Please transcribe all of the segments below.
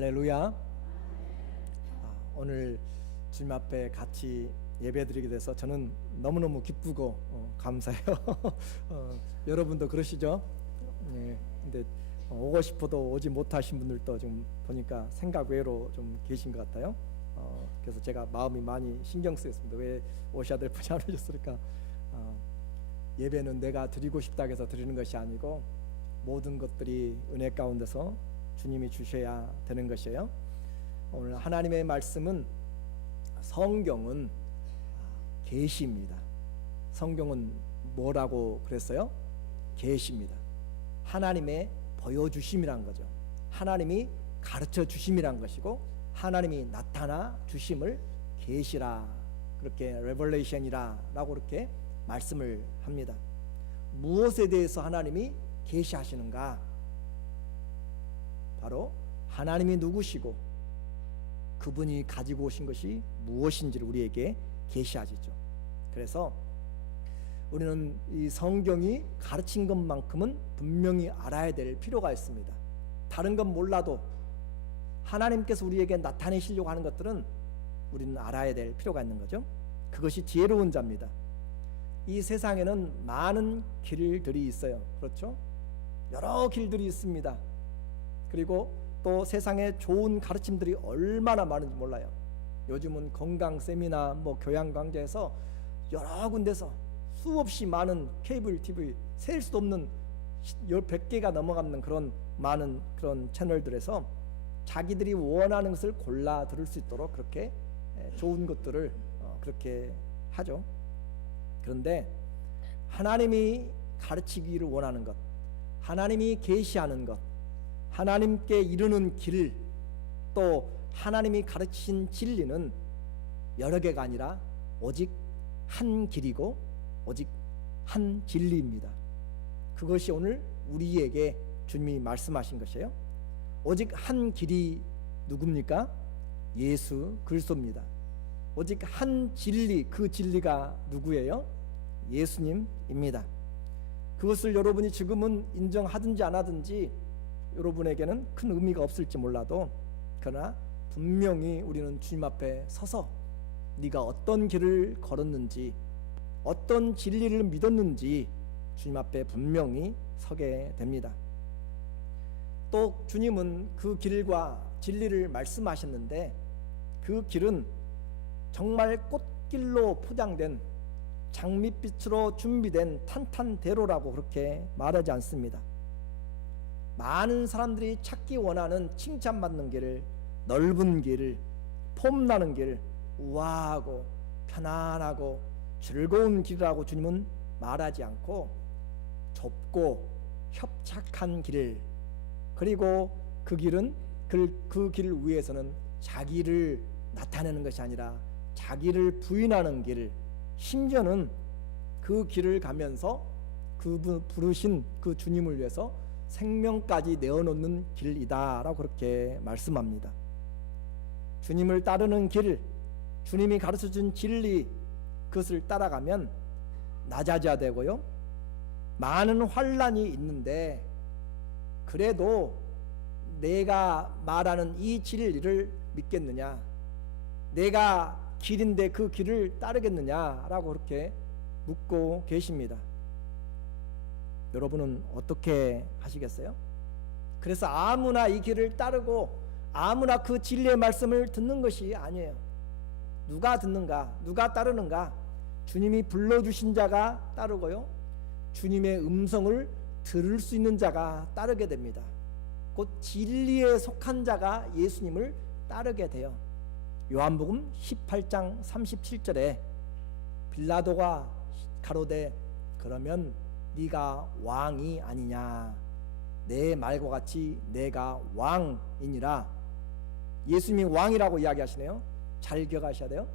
할렐루야. 오늘 주님 앞에 같이 예배드리게 돼서 저는 너무너무 기쁘고 감사해요. 여러분도 그러시죠? 예, 근데 오고 싶어도 오지 못하신 분들도 좀 보니까 생각 외로 좀 계신 것 같아요. 그래서 제가 마음이 많이 신경 쓰였습니다. 왜 오셔야 될 분이 안 오셨을까? 예배는 내가 드리고 싶다 해서 드리는 것이 아니고 모든 것들이 은혜 가운데서 주님이 주셔야 되는 것이에요. 오늘 하나님의 말씀은 성경은 계시입니다. 성경은 뭐라고 그랬어요? 계시입니다. 하나님의 보여주심이란 거죠. 하나님이 가르쳐 주심이란 것이고 하나님이 나타나 주심을 계시라, 그렇게 레벨레이션이라라고 그렇게 말씀을 합니다. 무엇에 대해서 하나님이 계시하시는가? 바로 하나님이 누구시고 그분이 가지고 오신 것이 무엇인지를 우리에게 계시하시죠. 그래서 우리는 이 성경이 가르친 것만큼은 분명히 알아야 될 필요가 있습니다. 다른 건 몰라도 하나님께서 우리에게 나타내시려고 하는 것들은 우리는 알아야 될 필요가 있는 거죠. 그것이 지혜로운 자입니다. 이 세상에는 많은 길들이 있어요. 그렇죠? 여러 길들이 있습니다. 그리고 또 세상에 좋은 가르침들이 얼마나 많은지 몰라요. 요즘은 건강 세미나 교양 강좌에서 여러 군데서 수없이 많은 케이블 TV 셀 수도 없는 100개가 넘어가는 그런 많은 그런 채널들에서 자기들이 원하는 것을 골라 들을 수 있도록 그렇게 좋은 것들을 그렇게 하죠. 그런데 하나님이 가르치기를 원하는 것, 하나님이 계시하는 것, 하나님께 이르는 길, 또 하나님이 가르치신 진리는 여러 개가 아니라 오직 한 길이고 오직 한 진리입니다. 그것이 오늘 우리에게 주님이 말씀하신 것이에요. 오직 한 길이 누굽니까? 예수 그리스도입니다. 오직 한 진리, 그 진리가 누구예요? 예수님입니다. 그것을 여러분이 지금은 인정하든지 안 하든지 여러분에게는 큰 의미가 없을지 몰라도, 그러나 분명히 우리는 주님 앞에 서서 네가 어떤 길을 걸었는지, 어떤 진리를 믿었는지 주님 앞에 분명히 서게 됩니다. 또 주님은 그 길과 진리를 말씀하셨는데 그 길은 정말 꽃길로 포장된 장밋빛으로 준비된 탄탄대로라고 그렇게 말하지 않습니다. 많은 사람들이 찾기 원하는 칭찬받는 길, 넓은 길, 폼나는 길, 우아하고 편안하고 즐거운 길이라고 주님은 말하지 않고 좁고 협착한 길, 그리고 그 길은 그 길을 위해서는 자기를 나타내는 것이 아니라 자기를 부인하는 길, 심지어는 그 길을 가면서 그분 부르신 그 주님을 위해서 생명까지 내어놓는 길이다라고 그렇게 말씀합니다. 주님을 따르는 길, 주님이 가르쳐준 진리, 그것을 따라가면 낮아져야 되고요. 많은 환난이 있는데 그래도 내가 말하는 이 진리를 믿겠느냐, 내가 길인데 그 길을 따르겠느냐라고 그렇게 묻고 계십니다. 여러분은 어떻게 하시겠어요? 그래서 아무나 이 길을 따르고 아무나 그 진리의 말씀을 듣는 것이 아니에요. 누가 듣는가? 누가 따르는가? 주님이 불러주신 자가 따르고요, 주님의 음성을 들을 수 있는 자가 따르게 됩니다. 곧 진리에 속한 자가 예수님을 따르게 돼요. 요한복음 18장 37절에 빌라도가 가로되 그러면 네가 왕이 아니냐, 내 말과 같이 내가 왕이니라. 예수님이 왕이라고 이야기하시네요. 잘 기억하셔야 돼요.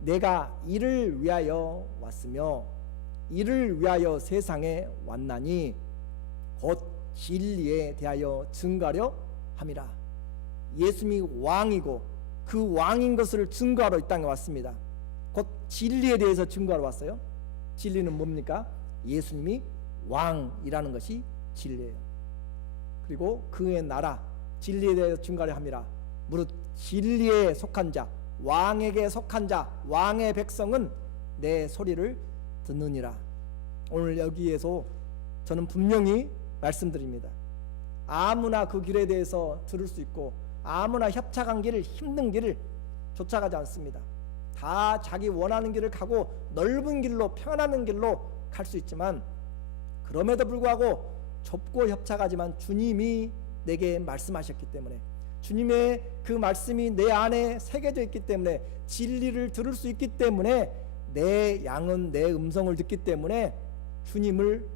내가 이를 위하여 왔으며 이를 위하여 세상에 왔나니 곧 진리에 대하여 증거하려 함이라. 예수님이 왕이고 그 왕인 것을 증거하러 이 땅에 왔습니다. 곧 진리에 대해서 증거하러 왔어요. 진리는 뭡니까? 예수님이 왕이라는 것이 진리예요. 그리고 그의 나라, 진리에 대해 증거를 함이라. 무릇 진리에 속한 자, 왕에게 속한 자, 왕의 백성은 내 소리를 듣느니라. 오늘 여기에서 저는 분명히 말씀드립니다. 아무나 그 길에 대해서 들을 수 있고 아무나 협착한 길을, 힘든 길을 쫓아가지 않습니다. 다 자기 원하는 길을 가고 넓은 길로, 편안한 길로 갈 수 있지만, 그럼에도 불구하고 좁고 협착하지만 주님이 내게 말씀하셨기 때문에, 주님의 그 말씀이 내 안에 새겨져 있기 때문에, 진리를 들을 수 있기 때문에, 내 양은 내 음성을 듣기 때문에 주님을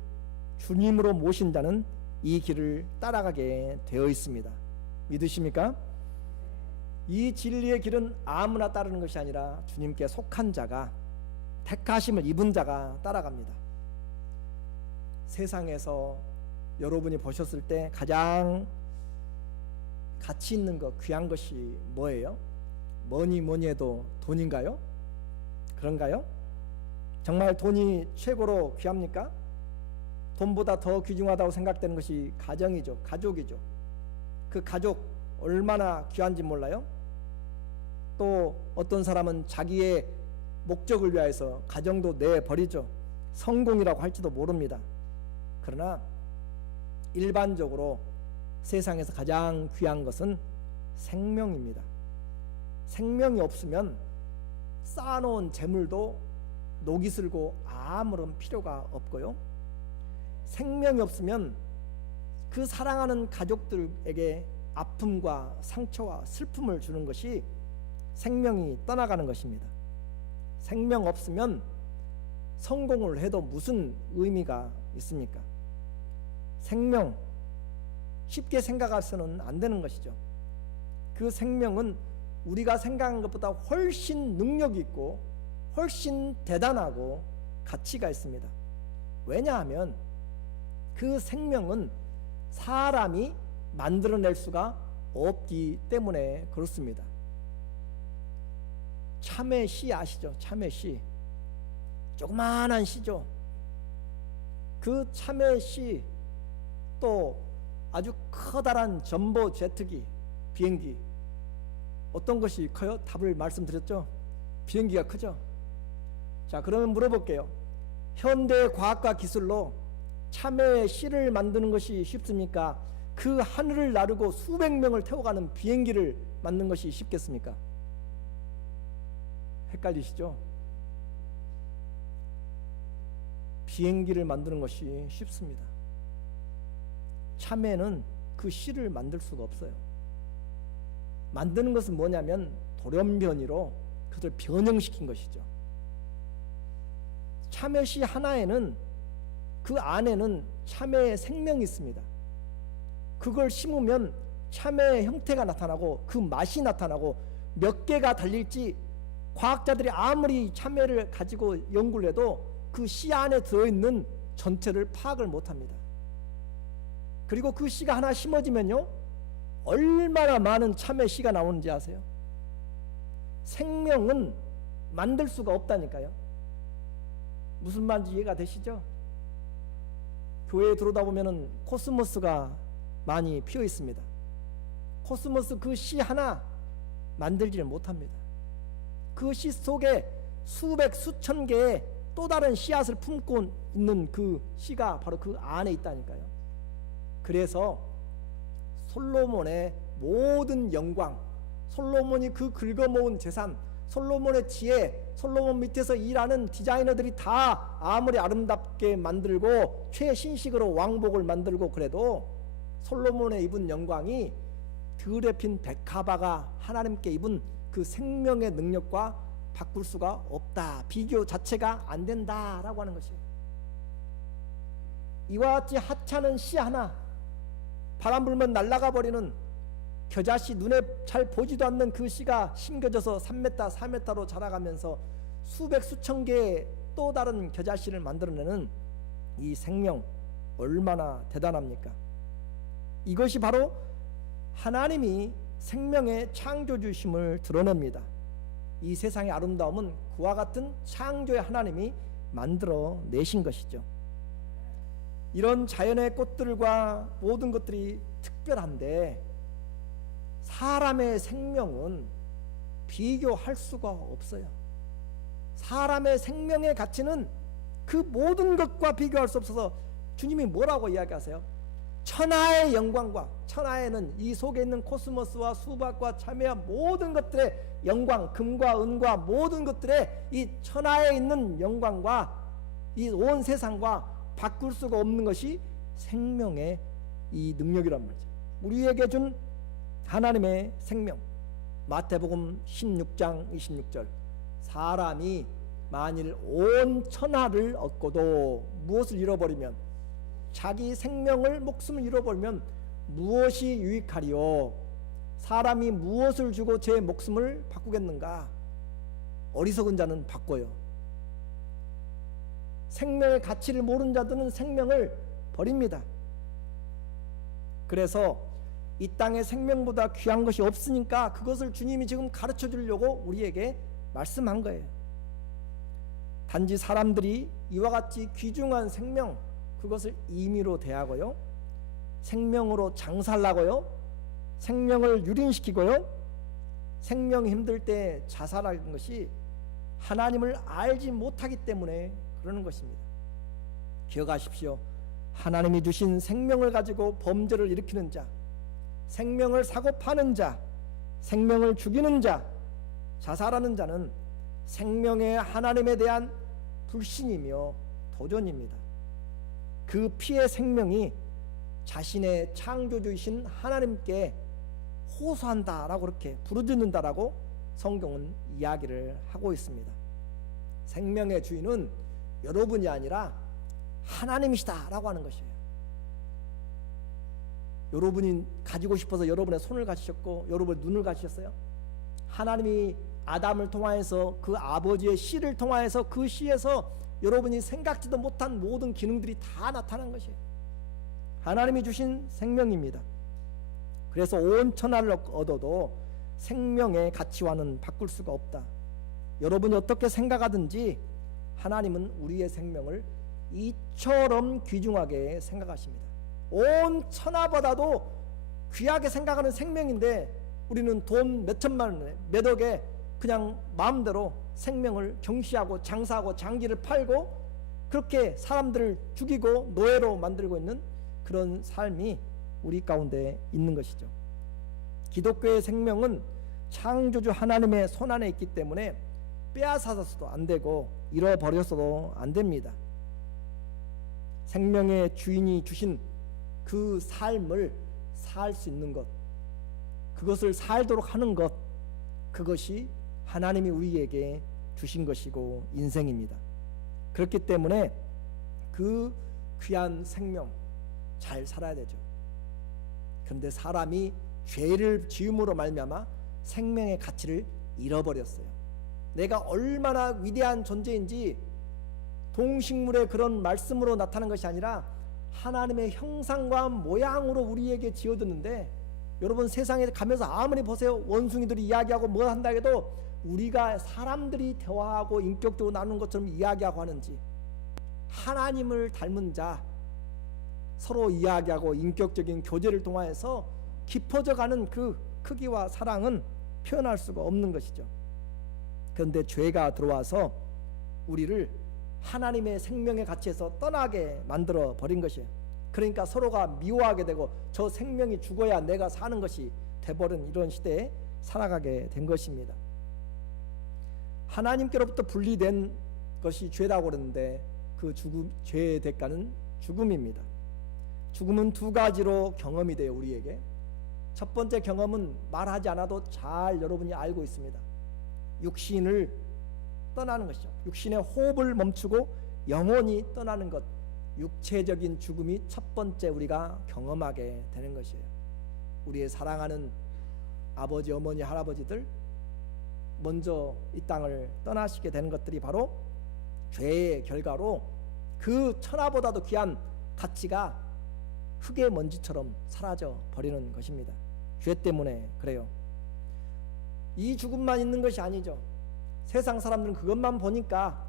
주님으로 모신다는 이 길을 따라가게 되어 있습니다. 믿으십니까? 이 진리의 길은 아무나 따르는 것이 아니라 주님께 속한 자가, 택하심을 입은 자가 따라갑니다. 세상에서 여러분이 보셨을 때 가장 가치 있는 것, 귀한 것이 뭐예요? 뭐니 해도 돈인가요? 그런가요? 정말 돈이 최고로 귀합니까? 돈보다 더 귀중하다고 생각되는 것이 가정이죠. 가족이죠. 그 가족 얼마나 귀한지 몰라요? 또 어떤 사람은 자기의 목적을 위해서 가정도 내버리죠. 성공이라고 할지도 모릅니다. 그러나 일반적으로 세상에서 가장 귀한 것은 생명입니다. 생명이 없으면 쌓아놓은 재물도 녹이 슬고 아무런 필요가 없고요. 생명이 없으면 그 사랑하는 가족들에게 아픔과 상처와 슬픔을 주는 것이 생명이 떠나가는 것입니다. 생명 없으면 성공을 해도 무슨 의미가 있습니까? 생명 쉽게 생각해서는 안 되는 것이죠. 그 생명은 우리가 생각한 것보다 훨씬 능력이 있고 훨씬 대단하고 가치가 있습니다. 왜냐하면 그 생명은 사람이 만들어낼 수가 없기 때문에 그렇습니다. 참외씨 아시죠? 참외씨, 조그마한 씨죠. 그 참외씨, 또 아주 커다란 전보 제트기, 비행기, 어떤 것이 커요? 답을 말씀드렸죠? 비행기가 크죠. 자, 그러면 물어볼게요. 현대 과학과 기술로 참외 씨를 만드는 것이 쉽습니까? 그 하늘을 나르고 수백 명을 태워가는 비행기를 만드는 것이 쉽겠습니까? 헷갈리시죠? 비행기를 만드는 것이 쉽습니다. 참외는 그 씨를 만들 수가 없어요. 만드는 것은 뭐냐면 돌연변이로 그것을 변형시킨 것이죠. 참외씨 하나에는, 그 안에는 참외의 생명이 있습니다. 그걸 심으면 참외의 형태가 나타나고 그 맛이 나타나고 몇 개가 달릴지 과학자들이 아무리 참외를 가지고 연구를 해도 그 씨 안에 들어있는 전체를 파악을 못합니다. 그리고 그 씨가 하나 심어지면요, 얼마나 많은 참외 씨가 나오는지 아세요? 생명은 만들 수가 없다니까요. 무슨 말인지 이해가 되시죠? 교회에 들어오다 보면은 코스모스가 많이 피어 있습니다. 코스모스 그 씨 하나 만들지를 못합니다. 그 씨 속에 수백 수천 개의 또 다른 씨앗을 품고 있는 그 씨가 바로 그 안에 있다니까요. 그래서 솔로몬의 모든 영광, 솔로몬이 그 긁어모은 재산, 솔로몬의 지혜, 솔로몬 밑에서 일하는 디자이너들이 다 아무리 아름답게 만들고 최신식으로 왕복을 만들고 그래도 솔로몬의 입은 영광이 들에 핀 백합화가 하나님께 입은 그 생명의 능력과 바꿀 수가 없다. 비교 자체가 안 된다라고 하는 것이에요. 이와 같이 하찮은 씨 하나, 바람 불면 날아가 버리는 겨자씨, 눈에 잘 보지도 않는 그 씨가 심겨져서 3m, 4m로 자라가면서 수백 수천 개의 또 다른 겨자씨를 만들어내는 이 생명, 얼마나 대단합니까? 이것이 바로 하나님이 생명의 창조주심을 드러냅니다. 이 세상의 아름다움은 그와 같은 창조의 하나님이 만들어 내신 것이죠. 이런 자연의 꽃들과 모든 것들이 특별한데 사람의 생명은 비교할 수가 없어요. 사람의 생명의 가치는 그 모든 것과 비교할 수 없어서 주님이 뭐라고 이야기하세요? 천하의 영광과, 천하에는 이 속에 있는 코스모스와 수박과 참외와 모든 것들의 영광, 금과 은과 모든 것들의 이 천하에 있는 영광과 이 온 세상과 바꿀 수가 없는 것이 생명의 이 능력이란 말이죠. 우리에게 준 하나님의 생명. 마태복음 16장 26절, 사람이 만일 온 천하를 얻고도 무엇을 잃어버리면, 자기 생명을, 목숨을 잃어버리면 무엇이 유익하리요? 사람이 무엇을 주고 제 목숨을 바꾸겠는가? 어리석은 자는 바꿔요. 생명의 가치를 모르는 자들은 생명을 버립니다. 그래서 이 땅에 생명보다 귀한 것이 없으니까 그것을 주님이 지금 가르쳐 주려고 우리에게 말씀한 거예요. 단지 사람들이 이와 같이 귀중한 생명, 그것을 임의로 대하고요, 생명으로 장사하려고요, 생명을 유린시키고요, 생명이 힘들 때 자살하는 것이 하나님을 알지 못하기 때문에 그러는 것입니다. 기억하십시오. 하나님이 주신 생명을 가지고 범죄를 일으키는 자, 생명을 사고 파는 자, 생명을 죽이는 자, 자살하는 자는 생명의 하나님에 대한 불신이며 도전입니다. 그 피의 생명이 자신의 창조주이신 하나님께 호소한다라고, 그렇게 부르짖는다라고 성경은 이야기를 하고 있습니다. 생명의 주인은 여러분이 아니라 하나님이시다라고 하는 것이에요. 여러분이 가지고 싶어서 여러분의 손을 가지셨고 여러분의 눈을 가지셨어요? 하나님이 아담을 통하여서 그 아버지의 씨를 통하여서 그 씨에서 여러분이 생각지도 못한 모든 기능들이 다 나타난 것이에요. 하나님이 주신 생명입니다. 그래서 온 천하를 얻어도 생명의 가치와는 바꿀 수가 없다. 여러분이 어떻게 생각하든지 하나님은 우리의 생명을 이처럼 귀중하게 생각하십니다. 온 천하보다도 귀하게 생각하는 생명인데 우리는 돈 몇천만 원에 몇 억에 그냥 마음대로 생명을 경시하고 장사하고 장기를 팔고 그렇게 사람들을 죽이고 노예로 만들고 있는 그런 삶이 우리 가운데 있는 것이죠. 기독교의 생명은 창조주 하나님의 손안에 있기 때문에 빼앗아서도 안 되고 잃어버렸어도 안 됩니다. 생명의 주인이 주신 그 삶을 살 수 있는 것, 그것을 살도록 하는 것, 그것이 하나님이 우리에게 주신 것이고 인생입니다. 그렇기 때문에 그 귀한 생명 잘 살아야 되죠. 그런데 사람이 죄를 지음으로 말미암아 생명의 가치를 잃어버렸어요. 내가 얼마나 위대한 존재인지 동식물의 그런 말씀으로 나타난 것이 아니라 하나님의 형상과 모양으로 우리에게 지어졌는데, 여러분 세상에 가면서 아무리 보세요, 원숭이들이 이야기하고 뭐 한다 해도 우리가 사람들이 대화하고 인격적으로 나누는 것처럼 이야기하고 하는지, 하나님을 닮은 자 서로 이야기하고 인격적인 교제를 통하여서 깊어져가는 그 크기와 사랑은 표현할 수가 없는 것이죠. 그런데 죄가 들어와서 우리를 하나님의 생명의 가치에서 떠나게 만들어 버린 것이에요. 그러니까 서로가 미워하게 되고 저 생명이 죽어야 내가 사는 것이 돼버린 이런 시대에 살아가게 된 것입니다. 하나님께로부터 분리된 것이 죄라고 그러는데 그 죽음, 죄의 대가는 죽음입니다. 죽음은 두 가지로 경험이 돼요, 우리에게. 첫 번째 경험은 말하지 않아도 잘 여러분이 알고 있습니다. 육신을 떠나는 것이죠. 육신의 호흡을 멈추고 영혼이 떠나는 것, 육체적인 죽음이 첫 번째 우리가 경험하게 되는 것이에요. 우리의 사랑하는 아버지, 어머니, 할아버지들 먼저 이 땅을 떠나시게 되는 것들이 바로 죄의 결과로 그 천하보다도 귀한 가치가 흙의 먼지처럼 사라져 버리는 것입니다. 죄 때문에 그래요. 이 죽음만 있는 것이 아니죠. 세상 사람들은 그것만 보니까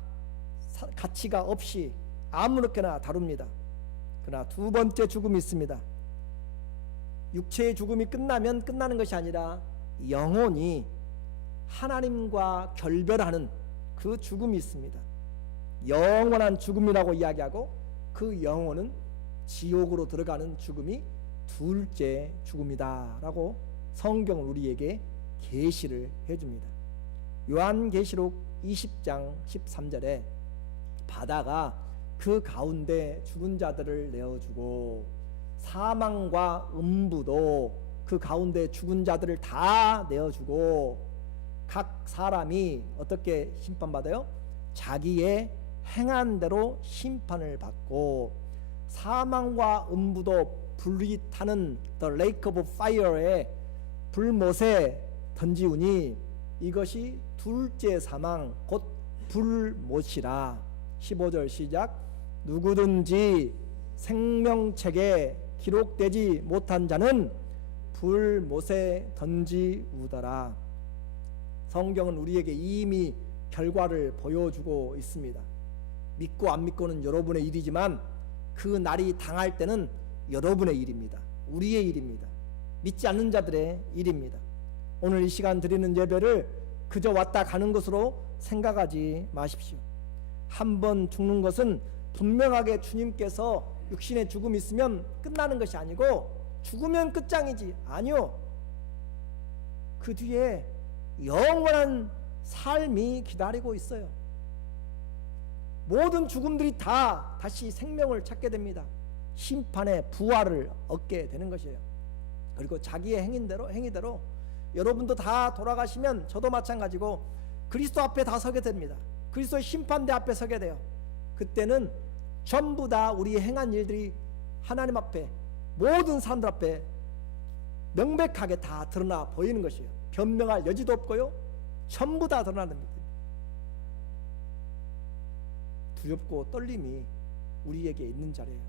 가치가 없이 아무렇게나 다룹니다. 그러나 두 번째 죽음이 있습니다. 육체의 죽음이 끝나면 끝나는 것이 아니라 영혼이 하나님과 결별하는 그 죽음이 있습니다. 영원한 죽음이라고 이야기하고 그 영혼은 지옥으로 들어가는 죽음이 둘째 죽음이다라고 성경은 우리에게 계시를 해줍니다. 요한계시록 20장 13절에 바다가 그 가운데 죽은 자들을 내어주고 사망과 음부도 그 가운데 죽은 자들을 다 내어주고 각 사람이 어떻게 심판받아요? 자기의 행한 대로 심판을 받고 사망과 음부도 불이 타는 The Lake of Fire에 불못에 던지우니 이것이 둘째 사망 곧 불못이라. 15절 시작. 누구든지 생명책에 기록되지 못한 자는 불못에 던지우더라. 성경은 우리에게 이미 결과를 보여주고 있습니다. 믿고 안 믿고는 여러분의 일이지만 그 날이 당할 때는 여러분의 일입니다. 우리의 일입니다. 믿지 않는 자들의 일입니다. 오늘 이 시간 드리는 예배를 그저 왔다 가는 것으로 생각하지 마십시오. 한 번 죽는 것은 분명하게 주님께서 육신의 죽음이 있으면 끝나는 것이 아니고 죽으면 끝장이지. 아니요. 그 뒤에 영원한 삶이 기다리고 있어요. 모든 죽음들이 다 다시 생명을 찾게 됩니다. 심판의 부활을 얻게 되는 것이에요. 그리고 자기의 행위대로 여러분도 다 돌아가시면 저도 마찬가지고 그리스도 앞에 다 서게 됩니다. 그리스도의 심판대 앞에 서게 돼요. 그때는 전부 다 우리 행한 일들이 하나님 앞에 모든 사람들 앞에 명백하게 다 드러나 보이는 것이에요. 변명할 여지도 없고요. 전부 다 드러납니다. 두렵고 떨림이 우리에게 있는 자리예요.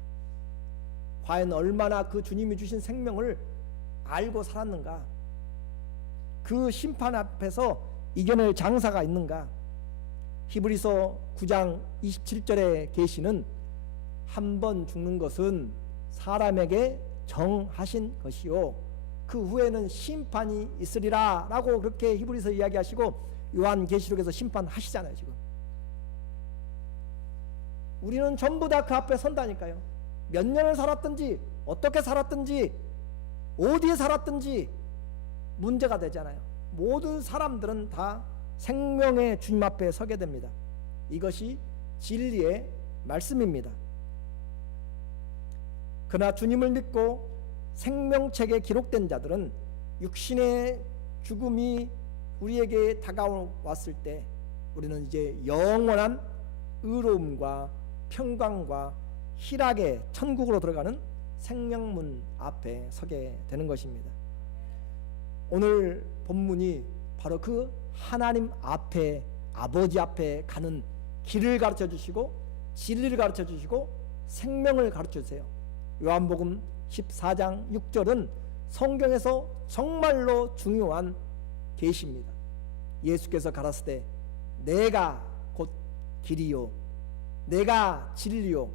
과연 얼마나 그 주님이 주신 생명을 알고 살았는가? 그 심판 앞에서 이겨낼 장사가 있는가? 히브리서 9장 27절의 계시는 한 번 죽는 것은 사람에게 정하신 것이요 그 후에는 심판이 있으리라 라고 그렇게 히브리서 이야기하시고 요한계시록에서 심판하시잖아요. 지금 우리는 전부 다 그 앞에 선다니까요. 몇 년을 살았든지 어떻게 살았든지 어디에 살았든지 문제가 되잖아요. 모든 사람들은 다 생명의 주님 앞에 서게 됩니다. 이것이 진리의 말씀입니다. 그러나 주님을 믿고 생명책에 기록된 자들은 육신의 죽음이 우리에게 다가왔을 때 우리는 이제 영원한 의로움과 평강과 희락의 천국으로 들어가는 생명문 앞에 서게 되는 것입니다. 오늘 본문이 바로 그 하나님 앞에 아버지 앞에 가는 길을 가르쳐 주시고 진리를 가르쳐 주시고 생명을 가르쳐 주세요. 요한복음 14장 6절은 성경에서 정말로 중요한 계시입니다. 예수께서 가라사대 내가 곧 길이요 내가 진리요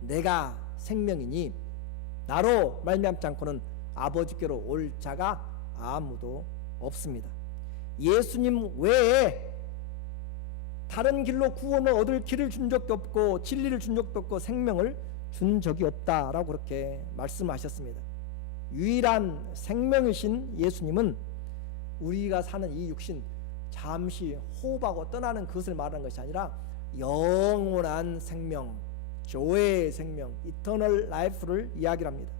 내가 생명이니 나로 말미암지 않고는 아버지께로 올 자가 아무도 없습니다. 예수님 외에 다른 길로 구원을 얻을 길을 준 적도 없고 진리를 준 적도 없고 생명을 준 적이 없다라고 그렇게 말씀하셨습니다. 유일한 생명이신 예수님은 우리가 사는 이 육신 잠시 호흡하고 떠나는 그것을 말하는 것이 아니라 영원한 생명, 조의 생명, 이터널 라이프를 이야기합니다.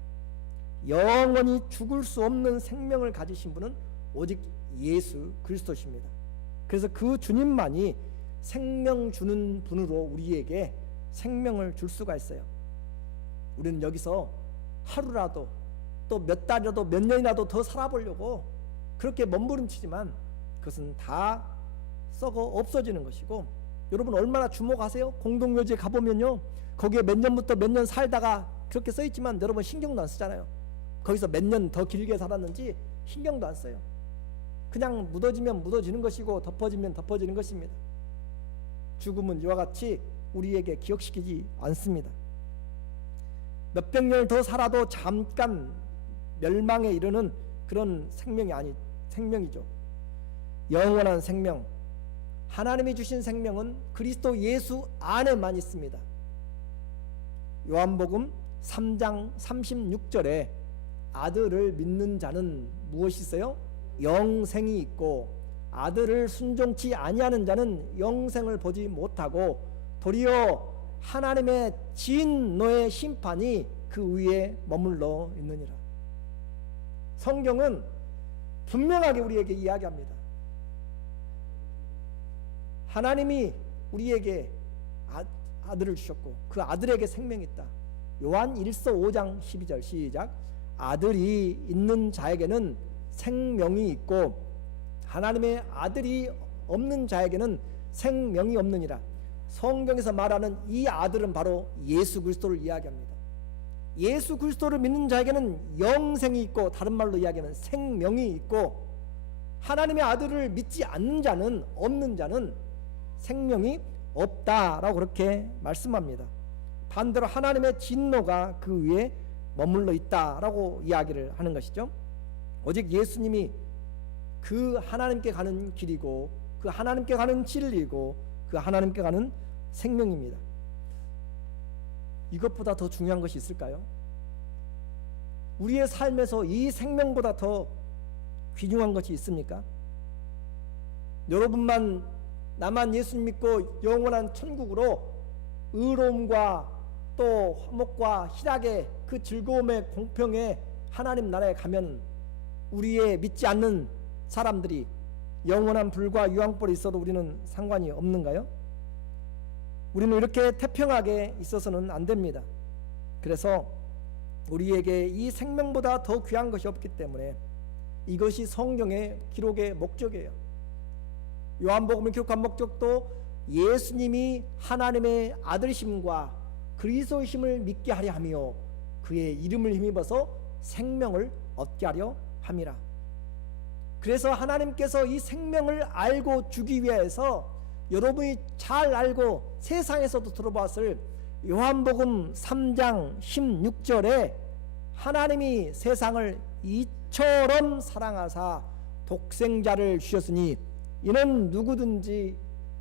영원히 죽을 수 없는 생명을 가지신 분은 오직 예수 그리스도십니다. 그래서 그 주님만이 생명 주는 분으로 우리에게 생명을 줄 수가 있어요. 우리는 여기서 하루라도 또 몇 달이라도 몇 년이라도 더 살아보려고 그렇게 몸부림치지만 그것은 다 썩어 없어지는 것이고, 여러분 얼마나 주목하세요? 공동묘지에 가보면요 거기에 몇 년부터 몇 년 살다가 그렇게 써있지만 여러분 신경도 안 쓰잖아요. 거기서 몇 년 더 길게 살았는지 신경도 안 써요. 그냥 묻어지면 묻어지는 것이고 덮어지면 덮어지는 것입니다. 죽음은 이와 같이 우리에게 기억시키지 않습니다. 몇백 년을 더 살아도 잠깐 멸망에 이르는 그런 생명이죠. 영원한 생명, 하나님이 주신 생명은 그리스도 예수 안에만 있습니다. 요한복음 3장 36절에 아들을 믿는 자는 무엇이 있어요? 영생이 있고 아들을 순종치 아니하는 자는 영생을 보지 못하고 도리어 하나님의 진노의 심판이 그 위에 머물러 있느니라. 성경은 분명하게 우리에게 이야기합니다. 하나님이 우리에게 아들을 주셨고 그 아들에게 생명이 있다. 요한 1서 5장 12절 시작. 아들이 있는 자에게는 생명이 있고 하나님의 아들이 없는 자에게는 생명이 없느니라. 성경에서 말하는 이 아들은 바로 예수 그리스도를 이야기합니다. 예수 그리스도를 믿는 자에게는 영생이 있고 다른 말로 이야기하면 생명이 있고 하나님의 아들을 믿지 않는 자는 없는 자는 생명이 없다라고 그렇게 말씀합니다. 반대로 하나님의 진노가 그 위에 머물러 있다라고 이야기를 하는 것이죠. 오직 예수님이 그 하나님께 가는 길이고 그 하나님께 가는 진리고 그 하나님께 가는 생명입니다. 이것보다 더 중요한 것이 있을까요? 우리의 삶에서 이 생명보다 더 귀중한 것이 있습니까? 여러분만 나만 예수 믿고 영원한 천국으로 의로움과 또 화목과 희락의 그 즐거움의 공평의 하나님 나라에 가면 우리의 믿지 않는 사람들이 영원한 불과 유황불이 있어도 우리는 상관이 없는가요? 우리는 이렇게 태평하게 있어서는 안 됩니다. 그래서 우리에게 이 생명보다 더 귀한 것이 없기 때문에 이것이 성경의 기록의 목적이에요. 요한복음을 기록한 목적도 예수님이 하나님의 아들이심과 그리스도이심을 믿게 하려 하며 그의 이름을 힘입어서 생명을 얻게 하려 함이라. 그래서 하나님께서 이 생명을 알고 주기 위해서 여러분이 잘 알고 세상에서도 들어봤을 요한복음 3장 16절에 하나님이 세상을 이처럼 사랑하사 독생자를 주셨으니 이는 누구든지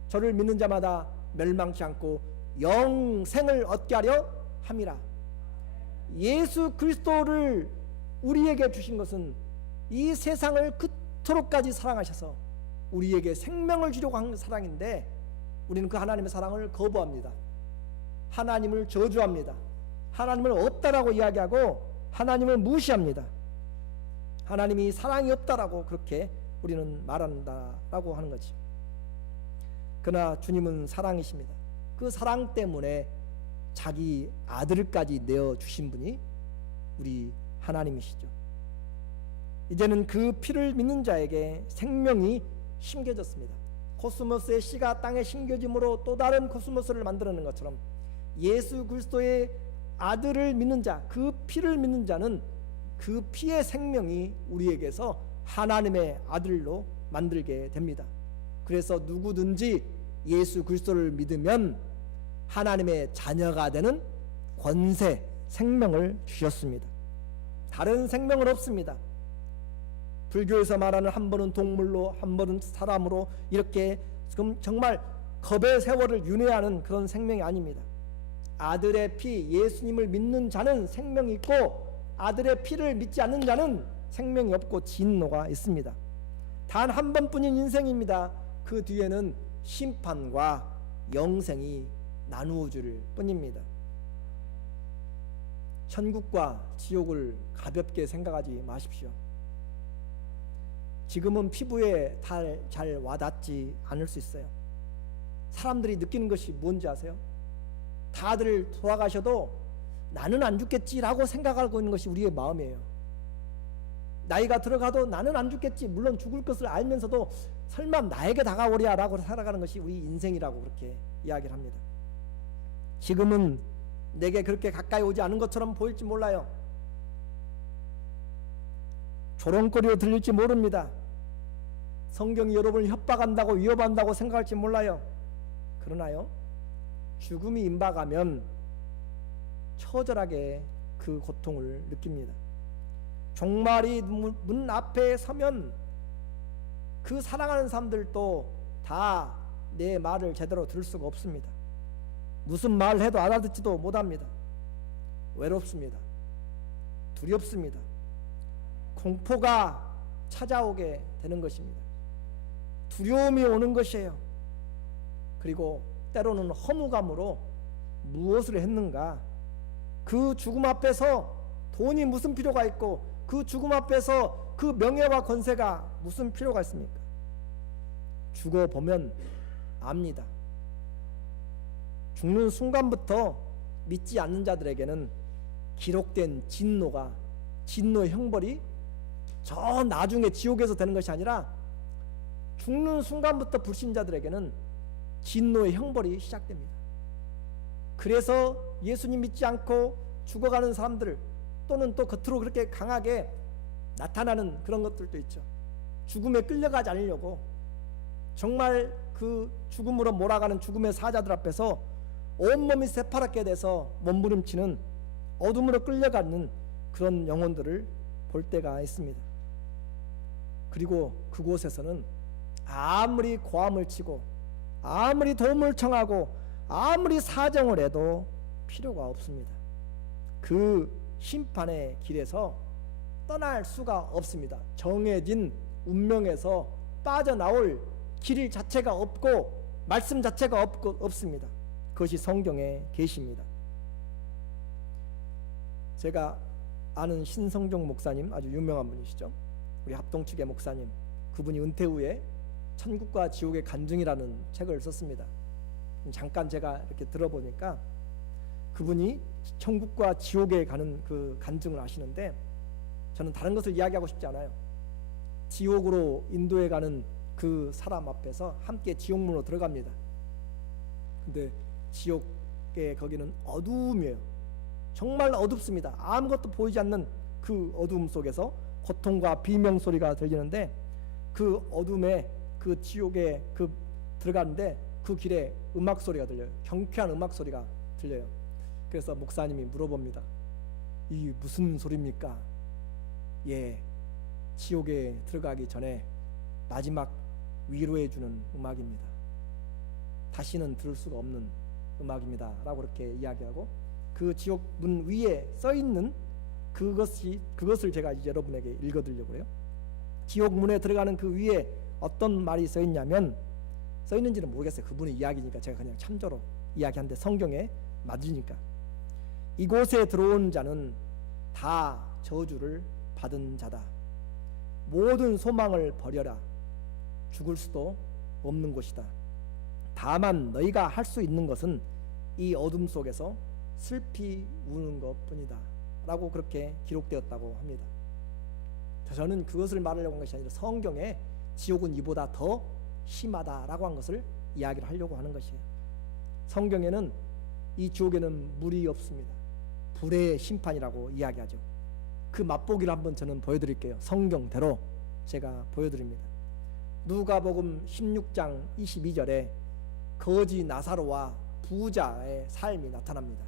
저를 믿는 자마다 멸망치 않고 영생을 얻게 하려 함이라. 예수 그리스도를 우리에게 주신 것은 이 세상을 그토록까지 사랑하셔서 우리에게 생명을 주려고 한 사랑인데 우리는 그 하나님의 사랑을 거부합니다. 하나님을 저주합니다. 하나님을 없다라고 이야기하고 하나님을 무시합니다. 하나님이 사랑이 없다라고 그렇게 우리는 말한다라고 하는 거죠. 그러나 주님은 사랑이십니다. 그 사랑 때문에 자기 아들까지 내어주신 분이 우리 하나님이시죠. 이제는 그 피를 믿는 자에게 생명이 심겨졌습니다. 코스모스의 씨가 땅에 심겨짐으로 또 다른 코스모스를 만들어내는 것처럼 예수 그리스도의 아들을 믿는 자, 그 피를 믿는 자는 그 피의 생명이 우리에게서 하나님의 아들로 만들게 됩니다. 그래서 누구든지 예수 그리스도를 믿으면 하나님의 자녀가 되는 권세, 생명을 주셨습니다. 다른 생명은 없습니다. 불교에서 말하는 한 번은 동물로 한 번은 사람으로 이렇게 정말 겁의 세월을 윤회하는 그런 생명이 아닙니다. 아들의 피, 예수님을 믿는 자는 생명이 있고 아들의 피를 믿지 않는 자는 생명이 없고 진노가 있습니다. 단 한 번뿐인 인생입니다. 그 뒤에는 심판과 영생이 나누어질 뿐입니다. 천국과 지옥을 가볍게 생각하지 마십시오. 지금은 피부에 잘 와닿지 않을 수 있어요. 사람들이 느끼는 것이 뭔지 아세요? 다들 돌아가셔도 나는 안 죽겠지라고 생각하고 있는 것이 우리의 마음이에요. 나이가 들어가도 나는 안 죽겠지, 물론 죽을 것을 알면서도 설마 나에게 다가오랴 라고 살아가는 것이 우리 인생이라고 그렇게 이야기를 합니다. 지금은 내게 그렇게 가까이 오지 않은 것처럼 보일지 몰라요. 조롱거리로 들릴지 모릅니다. 성경이 여러분을 협박한다고 위협한다고 생각할지 몰라요. 그러나요, 죽음이 임박하면 처절하게 그 고통을 느낍니다. 종말이 문 앞에 서면 그 사랑하는 사람들도 다 내 말을 제대로 들을 수가 없습니다. 무슨 말을 해도 알아듣지도 못합니다. 외롭습니다. 두렵습니다. 공포가 찾아오게 되는 것입니다. 두려움이 오는 것이에요. 그리고 때로는 허무감으로 무엇을 했는가, 그 죽음 앞에서 돈이 무슨 필요가 있고, 그 죽음 앞에서 그 명예와 권세가 무슨 필요가 있습니까? 죽어보면 압니다. 죽는 순간부터 믿지 않는 자들에게는 기록된 진노의 형벌이 저 나중에 지옥에서 되는 것이 아니라 죽는 순간부터 불신자들에게는 진노의 형벌이 시작됩니다. 그래서 예수님 믿지 않고 죽어가는 사람들, 또는 또 겉으로 그렇게 강하게 나타나는 그런 것들도 있죠. 죽음에 끌려가지 않으려고 정말 그 죽음으로 몰아가는 죽음의 사자들 앞에서 온몸이 새파랗게 돼서 몸부림치는, 어둠으로 끌려가는 그런 영혼들을 볼 때가 있습니다. 그리고 그곳에서는 아무리 고함을 치고 아무리 도움을 청하고 아무리 사정을 해도 필요가 없습니다. 그 심판의 길에서 떠날 수가 없습니다. 정해진 운명에서 빠져나올 길 자체가 없고 말씀 자체가 없습니다. 그것이 성경의 계시입니다. 제가 아는 신성종 목사님, 아주 유명한 분이시죠. 우리 합동측의 목사님, 그분이 은퇴 후에 천국과 지옥의 간증이라는 책을 썼습니다. 잠깐 제가 이렇게 들어보니까 그분이 천국과 지옥에 가는 그 간증을 하시는데, 저는 다른 것을 이야기하고 싶지 않아요. 지옥으로 인도해 가는 그 사람 앞에서 함께 지옥문으로 들어갑니다. 근데 지옥의 거기는 어두움이에요. 정말 어둡습니다. 아무것도 보이지 않는 그 어두움 속에서 고통과 비명 소리가 들리는데, 그 어둠에 그 지옥에 그 들어가는데 그 길에 음악 소리가 들려요. 경쾌한 음악 소리가 들려요. 그래서 목사님이 물어봅니다. 이 무슨 소리입니까? 예, 지옥에 들어가기 전에 마지막 위로해주는 음악입니다. 다시는 들을 수가 없는 음악입니다 라고 그렇게 이야기하고, 그 지옥 문 위에 써있는 그것을 제가 이제 여러분에게 읽어드리려고 해요. 지옥 문에 들어가는 그 위에 어떤 말이 써있냐면, 써있는지는 모르겠어요. 그분의 이야기니까 제가 그냥 참조로 이야기하는데 성경에 맞으니까, 이곳에 들어온 자는 다 저주를 받은 자다. 모든 소망을 버려라. 죽을 수도 없는 곳이다. 다만 너희가 할 수 있는 것은 이 어둠 속에서 슬피 우는 것뿐이다 라고 그렇게 기록되었다고 합니다. 저는 그것을 말하려고 한 것이 아니라 성경에 지옥은 이보다 더 심하다라고 한 것을 이야기를 하려고 하는 것이에요. 성경에는 이 지옥에는 물이 없습니다. 불의 심판이라고 이야기하죠. 그 맛보기를 한번 저는 보여드릴게요. 성경대로 제가 보여드립니다. 누가복음 16장 22절에 거지 나사로와 부자의 삶이 나타납니다.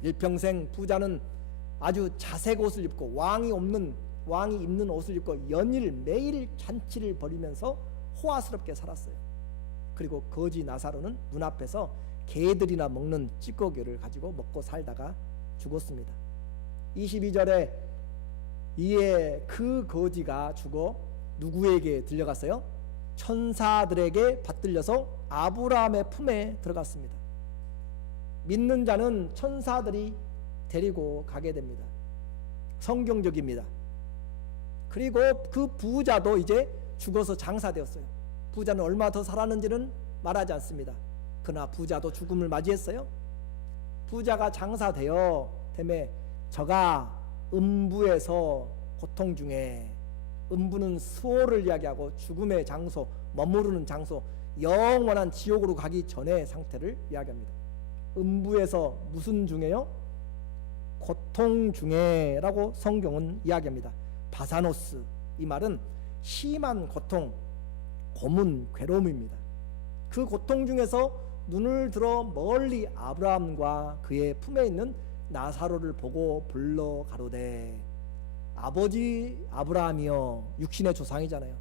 일평생 부자는 아주 자색 옷을 입고 왕이 입는 옷을 입고 연일 매일 잔치를 벌이면서 호화스럽게 살았어요. 그리고 거지 나사로는 문 앞에서 개들이나 먹는 찌꺼기를 가지고 먹고 살다가 죽었습니다. 22절에 이에 그 거지가 죽어 누구에게 들려갔어요? 천사들에게 받들려서 아브라함의 품에 들어갔습니다. 믿는 자는 천사들이 데리고 가게 됩니다. 성경적입니다. 그리고 그 부자도 이제 죽어서 장사되었어요. 부자는 얼마 더 살았는지는 말하지 않습니다. 그러나 부자도 죽음을 맞이했어요. 부자가 장사되어 때문에 저가 음부에서 고통 중에, 음부는 수호를 이야기하고 죽음의 장소, 머무르는 장소, 영원한 지옥으로 가기 전의 상태를 이야기합니다. 음부에서 무슨 중에요? 고통 중에 라고 성경은 이야기합니다. 바사노스, 이 말은 심한 고통, 고문, 괴로움입니다. 그 고통 중에서 눈을 들어 멀리 아브라함과 그의 품에 있는 나사로를 보고 불러 가로되 아버지 아브라함이요 육신의 조상이잖아요.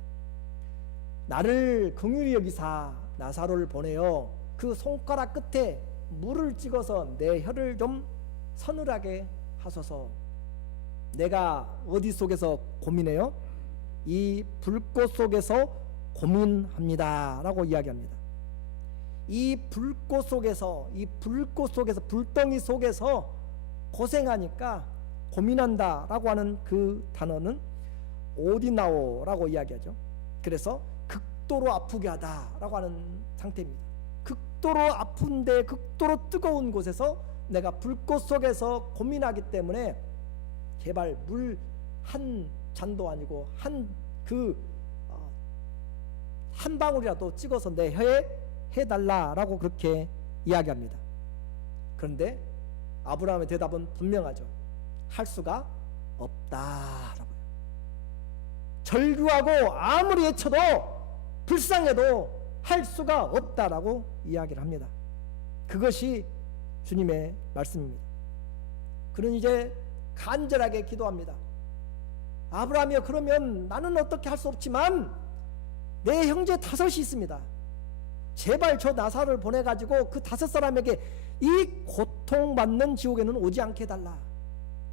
나를 긍휼히 여기사 나사로를 보내어 그 손가락 끝에 물을 찍어서 내 혀를 좀 서늘하게 하소서. 내가 어디 속에서 고민해요? 이 불꽃 속에서 고민합니다 라고 이야기합니다. 이 불꽃 속에서, 불덩이 속에서 고생하니까 고민한다 라고 하는 그 단어는 오디나오 라고 이야기하죠. 그래서 극도로 아프게 하다 라고 하는 상태입니다. 극도로 아픈데 극도로 뜨거운 곳에서 내가 불꽃 속에서 고민하기 때문에 제발 물 한 잔도 아니고 한 방울이라도 찍어서 내 혀에 해달라라고 그렇게 이야기합니다. 그런데 아브라함의 대답은 분명하죠. 할 수가 없다라고요. 절규하고 아무리 외쳐도 불쌍해도 할 수가 없다라고 이야기를 합니다. 그것이 주님의 말씀입니다. 그는 이제 간절하게 기도합니다. 아브라함이여, 그러면 나는 어떻게 할 수 없지만 내 형제 5이 있습니다. 제발 저 나사로를 보내가지고 그 5 사람에게 이 고통받는 지옥에는 오지 않게 해달라.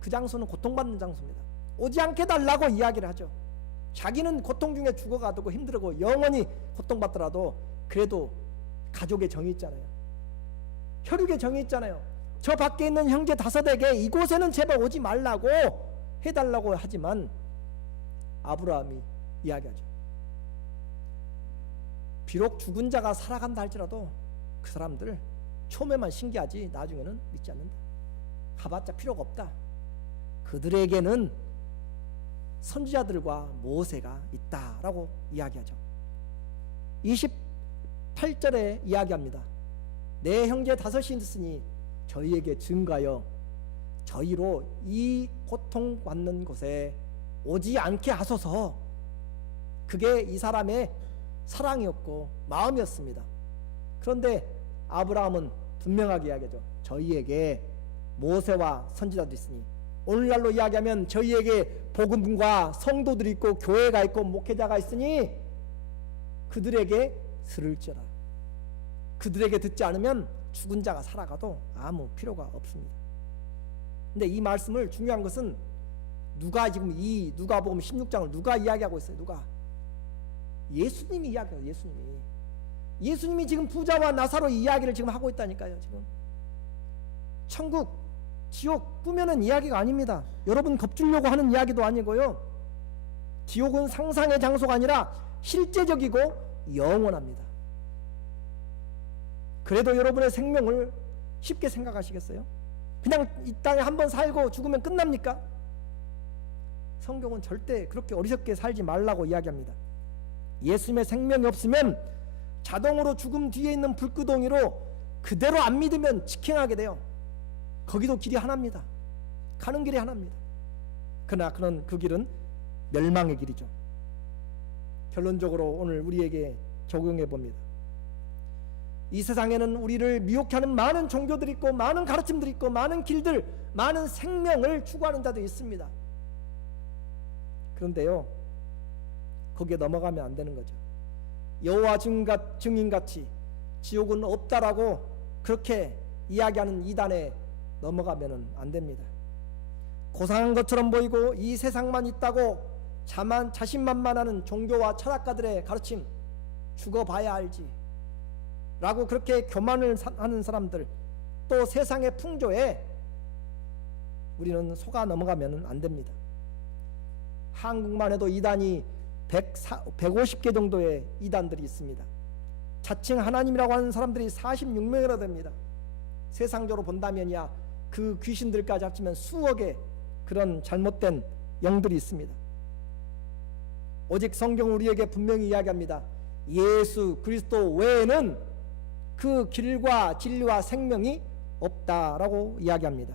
그 장소는 고통받는 장소입니다. 오지 않게 해달라고 이야기를 하죠. 자기는 고통 중에 죽어가도 힘들고 영원히 고통받더라도 그래도 가족의 정이 있잖아요. 혈육의 정이 있잖아요. 저 밖에 있는 형제 5에게 이곳에는 제발 오지 말라고 해달라고 하지만 아브라함이 이야기하죠. 비록 죽은 자가 살아간다 할지라도 그 사람들 처음에만 신기하지 나중에는 믿지 않는다. 가봤자 필요가 없다. 그들에게는 선지자들과 모세가 있다라고 이야기하죠. 28절에 이야기합니다. 내 형제 5이 있으니 저희에게 증가하여 저희로 이 고통받는 곳에 오지 않게 하소서. 그게 이 사람의 사랑이었고 마음이었습니다. 그런데 아브라함은 분명하게 이야기하죠. 저희에게 모세와 선지자도 있으니, 오늘날로 이야기하면 저희에게 복음과 성도들이 있고 교회가 있고 목회자가 있으니 그들에게 들을지어다. 그들에게 듣지 않으면 죽은 자가 살아가도 아무 필요가 없습니다. 근데 이 말씀을, 중요한 것은 누가 지금 이 누가복음 16장을 누가 이야기하고 있어요? 누가? 예수님이 이야기해요. 예수님이 지금 부자와 나사로 이야기를 지금 하고 있다니까요. 지금 천국, 지옥 꾸며낸 이야기가 아닙니다. 여러분 겁주려고 하는 이야기도 아니고요. 지옥은 상상의 장소가 아니라 실제적이고 영원합니다. 그래도 여러분의 생명을 쉽게 생각하시겠어요? 그냥 이 땅에 한번 살고 죽으면 끝납니까? 성경은 절대 그렇게 어리석게 살지 말라고 이야기합니다. 예수님의 생명이 없으면 자동으로 죽음 뒤에 있는 불구덩이로 그대로 안 믿으면 직행하게 돼요. 거기도 길이 하나입니다. 가는 길이 하나입니다. 그러나 그 길은 멸망의 길이죠. 결론적으로 오늘 우리에게 적용해 봅니다. 이 세상에는 우리를 미혹하는 많은 종교들이 있고 많은 가르침들이 있고 많은 길들, 많은 생명을 추구하는 자도 있습니다. 그런데요, 거기에 넘어가면 안 되는 거죠. 여호와 증인같이 지옥은 없다라고 그렇게 이야기하는 이단에 넘어가면 안 됩니다. 고상한 것처럼 보이고 이 세상만 있다고 자신만만하는 종교와 철학가들의 가르침, 죽어봐야 알지 라고 그렇게 교만을 하는 사람들, 또 세상의 풍조에 우리는 속아 넘어가면 안 됩니다. 한국만 해도 이단이 150개 정도의 이단들이 있습니다. 자칭 하나님이라고 하는 사람들이 46명이나 됩니다. 세상적으로 본다면야 그 귀신들까지 합치면 수억의 그런 잘못된 영들이 있습니다. 오직 성경은 우리에게 분명히 이야기합니다. 예수 그리스도 외에는 그 길과 진리와 생명이 없다라고 이야기합니다.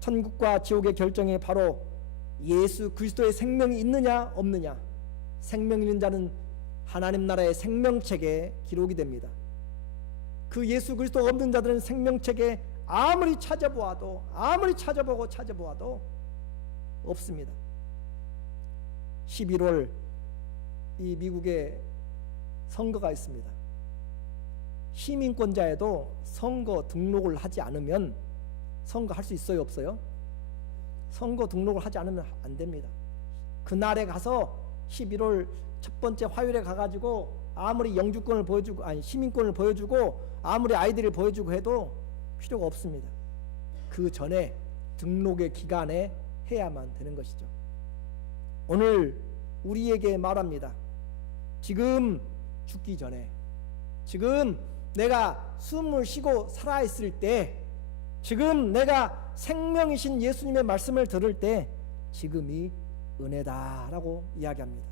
천국과 지옥의 결정이 바로 예수 그리스도의 생명이 있느냐 없느냐, 생명 있는 자는 하나님 나라의 생명책에 기록이 됩니다. 그 예수 그리스도 없는 자들은 생명책에 아무리 찾아보아도 없습니다. 11월 이 미국에 선거가 있습니다. 시민권자에도 선거 등록을 하지 않으면 선거할 수 있어요, 없어요? 선거 등록을 하지 않으면 안 됩니다. 그날에 가서 11월 첫 번째 화요일에 가가지고 아무리 영주권을 보여주고, 아니 시민권을 보여주고 아무리 아이디를 보여주고 해도 필요가 없습니다. 그 전에 등록의 기간에 해야만 되는 것이죠. 오늘 우리에게 말합니다. 지금 죽기 전에, 지금 내가 숨을 쉬고 살아있을 때, 지금 내가 생명이신 예수님의 말씀을 들을 때 지금이 은혜다라고 이야기합니다.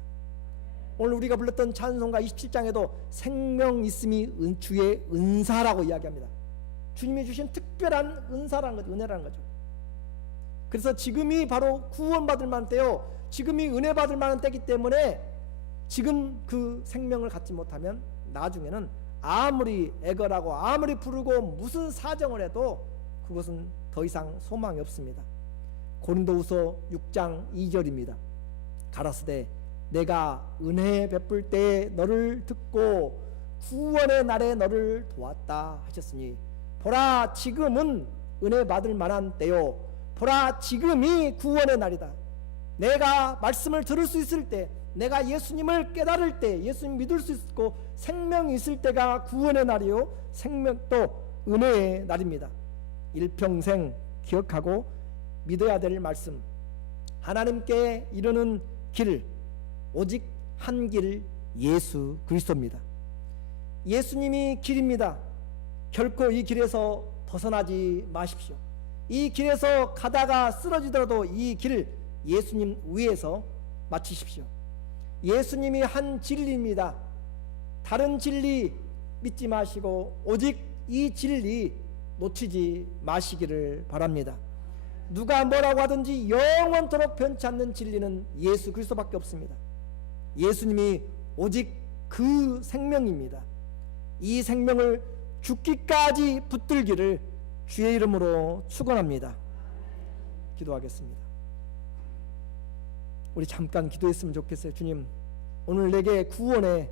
오늘 우리가 불렀던 찬송가 27장에도 생명 있음이 주의 은사라고 이야기합니다. 주님이 주신 특별한 은사라는 거죠. 은혜라는 거죠. 그래서 지금이 바로 구원받을 만한 때요, 지금이 은혜 받을 만한 때이기 때문에 지금 그 생명을 갖지 못하면 나중에는 아무리 애걸하고 아무리 부르고 무슨 사정을 해도 그것은 더 이상 소망이 없습니다. 고린도후서 6장 2절입니다. 가라사대 내가 은혜 베풀 때에 너를 듣고 구원의 날에 너를 도왔다 하셨으니 보라 지금은 은혜 받을 만한 때요, 보라 지금이 구원의 날이다. 내가 말씀을 들을 수 있을 때, 내가 예수님을 깨달을 때, 예수님 믿을 수 있고 생명이 있을 때가 구원의 날이요, 생명 또 은혜의 날입니다. 일평생 기억하고 믿어야 될 말씀, 하나님께 이르는 길 오직 한 길 예수 그리스도입니다. 예수님이 길입니다. 결코 이 길에서 벗어나지 마십시오. 이 길에서 가다가 쓰러지더라도 이 길 예수님 위에서 마치십시오. 예수님이 한 진리입니다. 다른 진리 믿지 마시고 오직 이 진리 놓치지 마시기를 바랍니다. 누가 뭐라고 하든지 영원토록 변치 않는 진리는 예수 그리스도밖에 없습니다. 예수님이 오직 그 생명입니다. 이 생명을 죽기까지 붙들기를 주의 이름으로 축원합니다. 기도하겠습니다. 우리 잠깐 기도했으면 좋겠어요. 주님, 오늘 내게 구원의